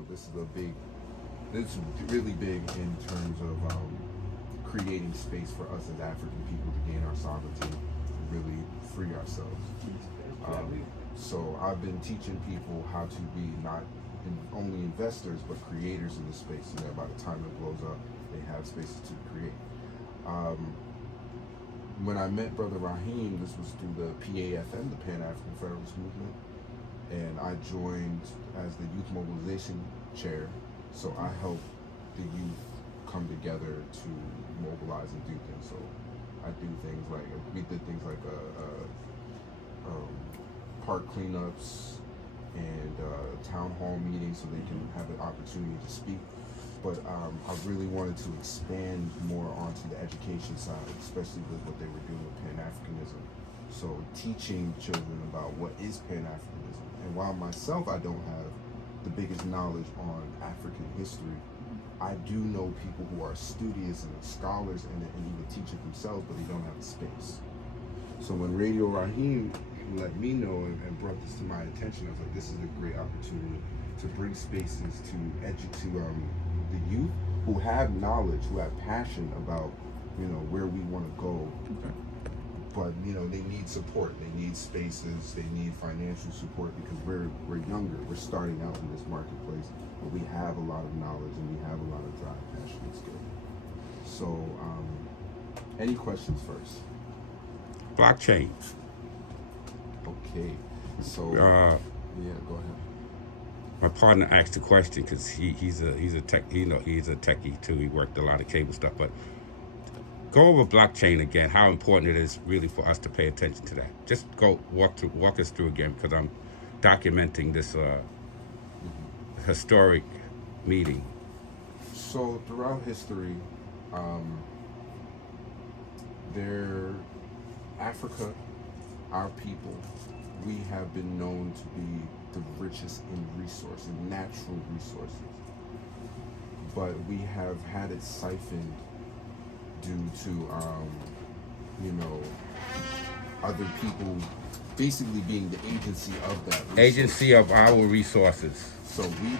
So this is really big in terms of creating space for us as African people to gain our sovereignty and really free ourselves. So I've been teaching people how to be not only investors but creators in the space, so that by the time it blows up, they have spaces to create. When I met Brother Rahim, this was through the PAFM, the Pan-African Federalist Movement, and I joined as the Youth Mobilization Chair, so I helped the youth come together to mobilize and do things. So I do things like, we did things like park cleanups and town hall meetings so they can have an opportunity to speak. But I really wanted to expand more onto the education side, especially with what they were doing with Pan-Africanism. So teaching children about what is Pan-Africanism. And while myself I don't have the biggest knowledge on African history, I do know people who are studious and scholars and even teach it themselves, but they don't have the space. So when Radio Rahim let me know and brought this to my attention, I was like, this is a great opportunity to bring spaces to the youth who have knowledge, who have passion about, where we want to go. Okay. But, they need support. They need spaces. They need financial support because we're younger. We're starting out in this marketplace, but we have a lot of knowledge and we have a lot of drive, passion, and skill. So, any questions first? Blockchain. Okay. So, yeah, go ahead. My partner asked the question because he's a tech, he's a techie too. He worked a lot of cable stuff. But go over blockchain again. How important it is really for us to pay attention to that. Just walk us through again because I'm documenting this historic meeting. So throughout history, Africa, our people, we have been known to be the richest in resources, natural resources. But we have had it siphoned due to, other people basically being the agency of that resource. Agency of our resources. So we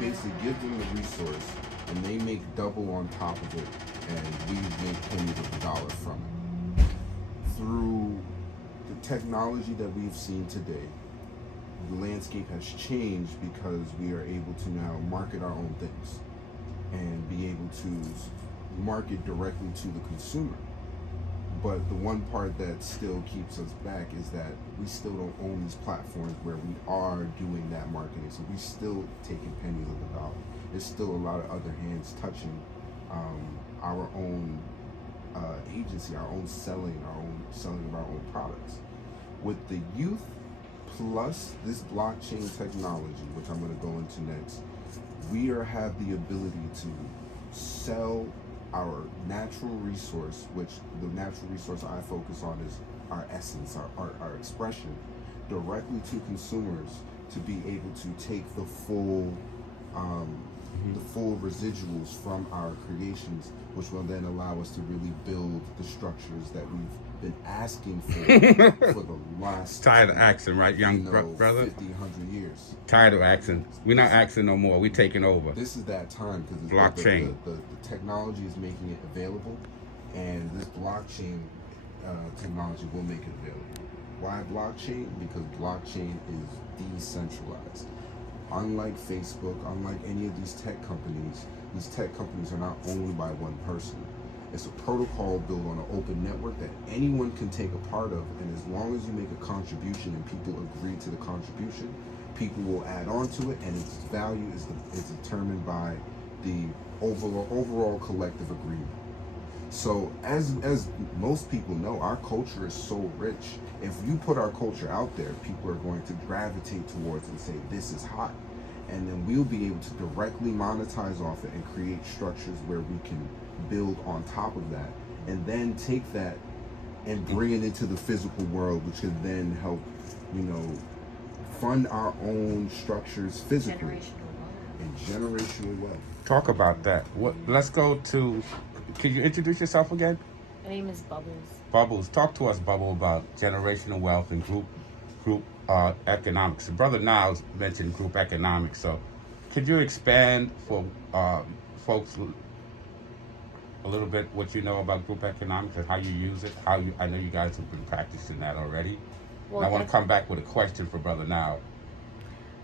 basically give them the resource and they make double on top of it and we make pennies of the dollar from it. Through the technology that we've seen today, the landscape has changed because we are able to now market our own things and be able to market directly to the consumer. But the one part that still keeps us back is that we still don't own these platforms where we are doing that marketing. So we still taking pennies of the dollar. There's still a lot of other hands touching our own agency, our own selling of our own products. With the youth plus this blockchain technology, which I'm going to go into next, we have the ability to sell our natural resource, which the natural resource I focus on is our essence, our expression, directly to consumers to be able to take the full residuals from our creations, which will then allow us to really build the structures that we've been asking for the last tired of asking, right, young brother? 50, 100 years. Tired of asking. We're not asking no more. We're taking over. This is that time because blockchain. The technology is making it available, and this blockchain technology will make it available. Why blockchain? Because blockchain is decentralized. Unlike Facebook, unlike any of these tech companies are not owned by one person. It's a protocol built on an open network that anyone can take a part of, and as long as you make a contribution and people agree to the contribution, people will add on to it, and its value is determined by the overall collective agreement. So as most people know, our culture is so rich. If you put our culture out there, people are going to gravitate towards it and say, this is hot. And then we'll be able to directly monetize off it and create structures where we can build on top of that, and then take that and bring it into the physical world, which can then help, fund our own structures physically. And generational wealth. Talk about that. Let's go to. Can you introduce yourself again? My name is Bubbles. Bubbles, talk to us, Bubble, about generational wealth and group economics. Brother Nile mentioned group economics, so Could you expand for folks a little bit what you know about group economics and how you use it? I know you guys have been practicing that already. Well, and I want to come back with a question for Brother Nile.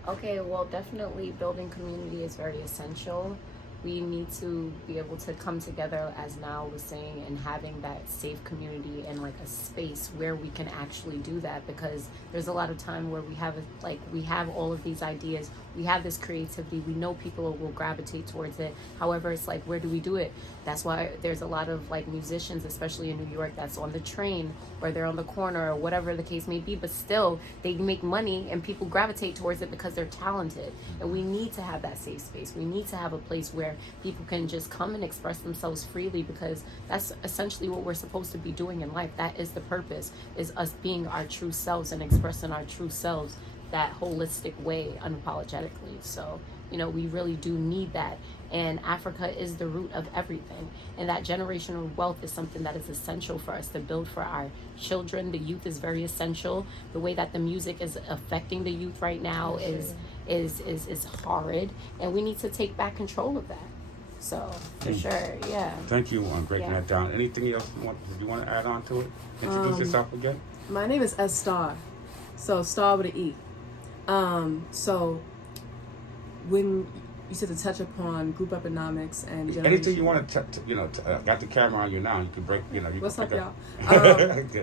Okay, well, definitely building community is very essential. We need to be able to come together, as Nile was saying, and having that safe community and like a space where we can actually do that, because there's a lot of time where we have all of these ideas, we have this creativity, we know people will gravitate towards it. However, it's like, where do we do it? That's why there's a lot of like musicians, especially in New York, that's on the train or they're on the corner or whatever the case may be, but still they make money and people gravitate towards it because they're talented. And we need to have that safe space. We need to have a place where people can just come and express themselves freely, because that's essentially what we're supposed to be doing in life. That is the purpose, is us being our true selves and expressing our true selves that holistic way, unapologetically. So, we really do need that. And Africa is the root of everything. And that generational wealth is something that is essential for us to build for our children. The youth is very essential. The way that the music is affecting the youth right now is horrid. And we need to take back control of that. So, for sure, yeah. Thank you on breaking that down. Anything else you want to add on to it? Introduce yourself again. My name is S Star. So, Star with an E. So when you said to touch upon group economics and anything you want to, got the camera on you now. You can break. You what's up, y'all?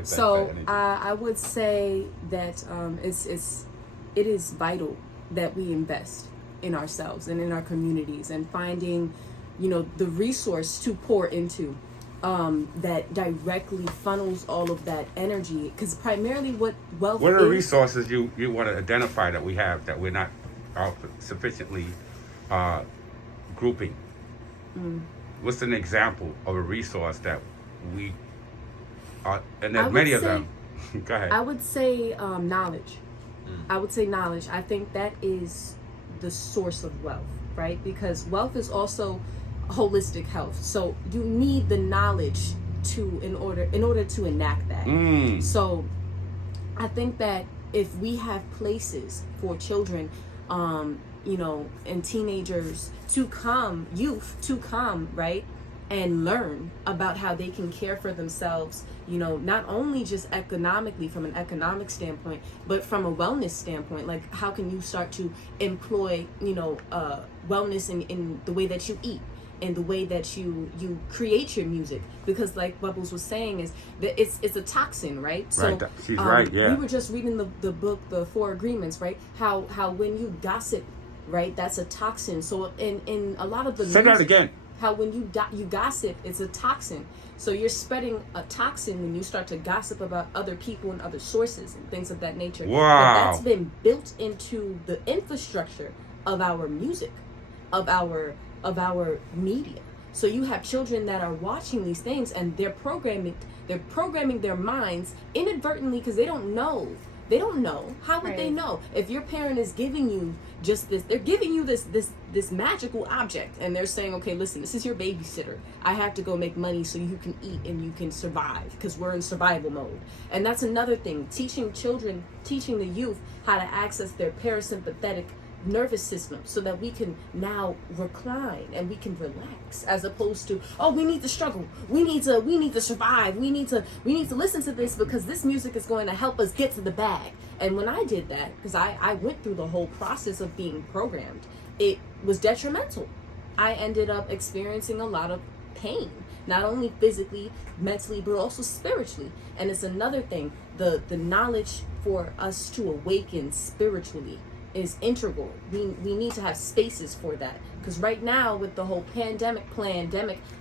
So I would say that it is vital that we invest in ourselves and in our communities, and finding, the resource to pour into. That directly funnels all of that energy, because primarily what wealth are the resources you want to identify that we have that we're not sufficiently grouping? What's an example of a resource that we are, and there's many of them. Go ahead. I would say knowledge. I would say knowledge. I think that is the source of wealth, right? Because wealth is also holistic health, so you need the knowledge in order to enact that. So I think that if we have places for children and teenagers to come, right, and learn about how they can care for themselves, not only just economically from an economic standpoint, but from a wellness standpoint. Like, how can you start to employ wellness in the way that you eat, in the way that you create your music, because like Bubbles was saying, is that it's a toxin, right? So she's right. Yeah, we were just reading the book, The Four Agreements, right? How when you gossip, right, that's a toxin. So in a lot of the say that again. How when you gossip, it's a toxin. So you're spreading a toxin when you start to gossip about other people and other sources and things of that nature. Wow. But that's been built into the infrastructure of our music, of our media. So you have children that are watching these things, and they're programming their minds inadvertently, because they don't know. How would they know? If your parent is giving you just this, they're giving you this magical object, and they're saying, okay, listen, this is your babysitter. I have to go make money so you can eat and you can survive, because we're in survival mode. And that's another thing, teaching the youth how to access their parasympathetic nervous system, so that we can now recline and we can relax, as opposed to, oh, we need to struggle, we need to survive, we need to listen to this because this music is going to help us get to the bag. And when I did that, because I went through the whole process of being programmed, it was detrimental. I ended up experiencing a lot of pain, not only physically, mentally, but also spiritually. And it's another thing, the knowledge for us to awaken spiritually is integral. We need to have spaces for that, because right now, with the whole pandemic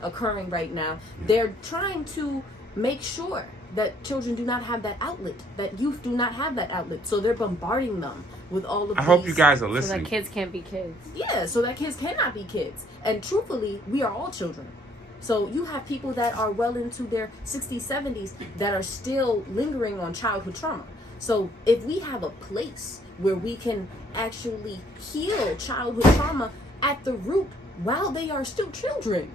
occurring right now, they're trying to make sure that children do not have that outlet, that youth do not have that outlet, so they're bombarding them with all of I hope you guys are listening. So that kids can't be kids. Yeah, so that kids cannot be kids. And truthfully, we are all children. So you have people that are well into their 60s, 70s that are still lingering on childhood trauma. So if we have a place where we can actually heal childhood trauma at the root while they are still children,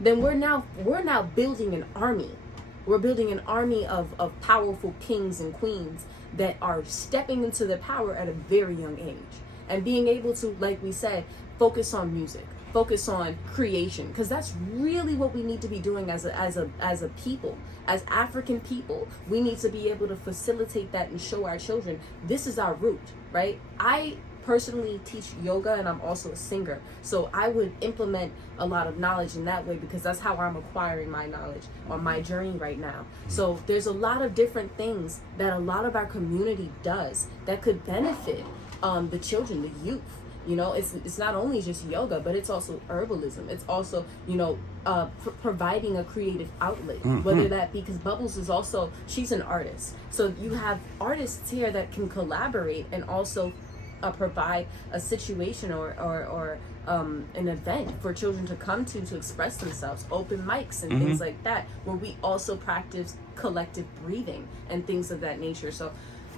then we're now building an army. We're building an army of powerful kings and queens that are stepping into their power at a very young age. and being able to, like we said, focus on music, focus on creation, because that's really what we need to be doing as a people, as African people. We need to be able to facilitate that and show our children this is our root, right? I personally teach yoga, and I'm also a singer, so I would implement a lot of knowledge in that way, because that's how I'm acquiring my knowledge on my journey right now. So there's a lot of different things that a lot of our community does that could benefit the children, the youth. You know, it's not only just yoga, but it's also herbalism. It's also, you know, providing a creative outlet, whether that be, because Bubbles is also, she's an artist. So you have artists here that can collaborate and also provide a situation or an event for children to come to express themselves, open mics and things like that, where we also practice collective breathing and things of that nature. So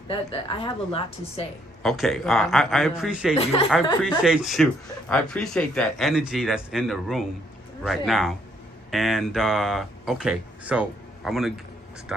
that I have a lot to say. Okay, I appreciate you. I appreciate you. I appreciate that energy that's in the room right now. And okay, so I'm gonna stop.